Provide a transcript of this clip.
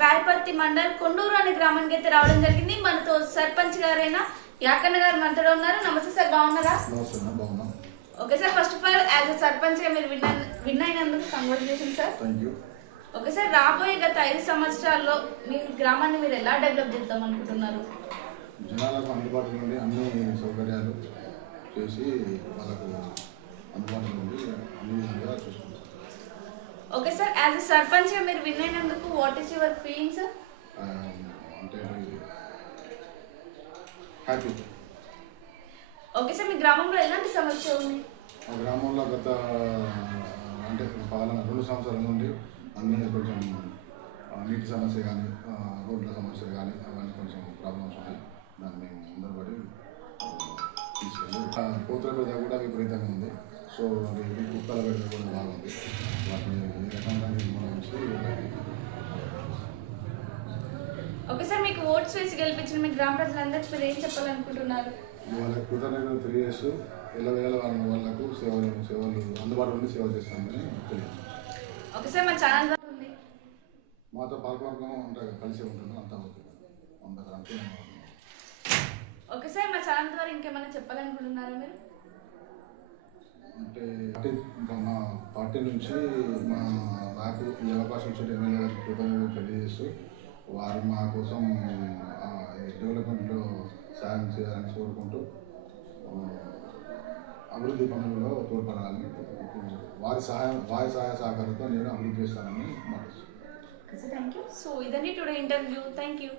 రాయపర్తి మండల్ కొండూరు అనే గ్రామానికి అయితే రావడం జరిగింది. మనతో సర్పంచ్ గారైనా యాకన్న గారు మనతో ఉన్నారు. నమస్తే సార్ బాగున్నారా? Okay sir first of all as a సర్పంచ్గా మీరు విన్ విన్ అయినందుకు కంగ్రాచులేషన్ సార్ ఓకే సార్ రాబోయే గత ఐదు సంవత్సరాల్లో మీ గ్రామాన్ని మీరు ఎలా డెవలప్ చేద్దాం అనుకుంటున్నారు? జనాలకు అందుబాటులో ఉండే అన్ని సౌకర్యాలు చేసి వాళ్ళకు అందుబాటులో ఉండి అన్ని విధంగా చూసుకుంటారు okay sir as a sarpanch మీరు విన్ అయినందుకు what is your feeling sir ఆ, అంటే హ్యాపీ ఓకే సార్ మీ గ్రామంలో ఎలాంటి సమస్య ఉంది? ఆ గ్రామంలో గత అంటే పాలన రెండు సంవత్సరాల నుండి అన్ని కొంచెం నీటి సమస్య కానీ రోడ్ల సమస్య కానీ అవన్నీ కొంచెం ప్రాబ్లమ్స్ ఉన్నాయి. దాన్ని మేము ముందర పడి తీసుకెళ్ళి కూడా విపరీతంగా ఉంది. సో అది కుక్కల పెద్ద కూడా బాగుంది వాటిని ఏ రకంగా నిర్మూలించి ఓకే సార్ మీకు ఓట్స్ వేసి గెలిపించిన మీ గ్రామ ప్రజలందరికీ మీరు ఏం చెప్పాలనుకుంటున్నారు? వాళ్ళ కృతజ్ఞతలు ఇయర్స్ ఎల్లవేళ వాళ్ళ వాళ్ళకు సేవలు సేవలు అందుబాటులో ఉండి సేవ చేస్తామని తెలియదు ఓకే సార్ మా ఛానల్ ద్వారా ఉంది. మాతో పాల్గొనడం అంటే కలిసి ఉంటుంది అంతా ఓకే అందరూ అంతే ఓకే సార్ మా ఛానల్ ద్వారా ఇంకేమైనా చెప్పాలనుకుంటున్నారా మీరు? అంటే పార్టీ మా పార్టీ నుంచి మా నాకు ఈ అవకాశం ఇచ్చిన ఎమ్మెల్యే గారికి కృతజ్ఞతలు తెలియజేస్తూ వారు మా కోసం డెవలప్మెంట్లో సాయం చేయాలని కోరుకుంటూ అభివృద్ధి పనులలో తోడ్పడాలని వారి సహాయం వారి సహాయ సహకారంతో నేను అభివృద్ధి చేస్తానని మాటిస్తున్నాను థ్యాంక్ యూ సో ఇదండి టుడే ఇంటర్వ్యూ. Thank you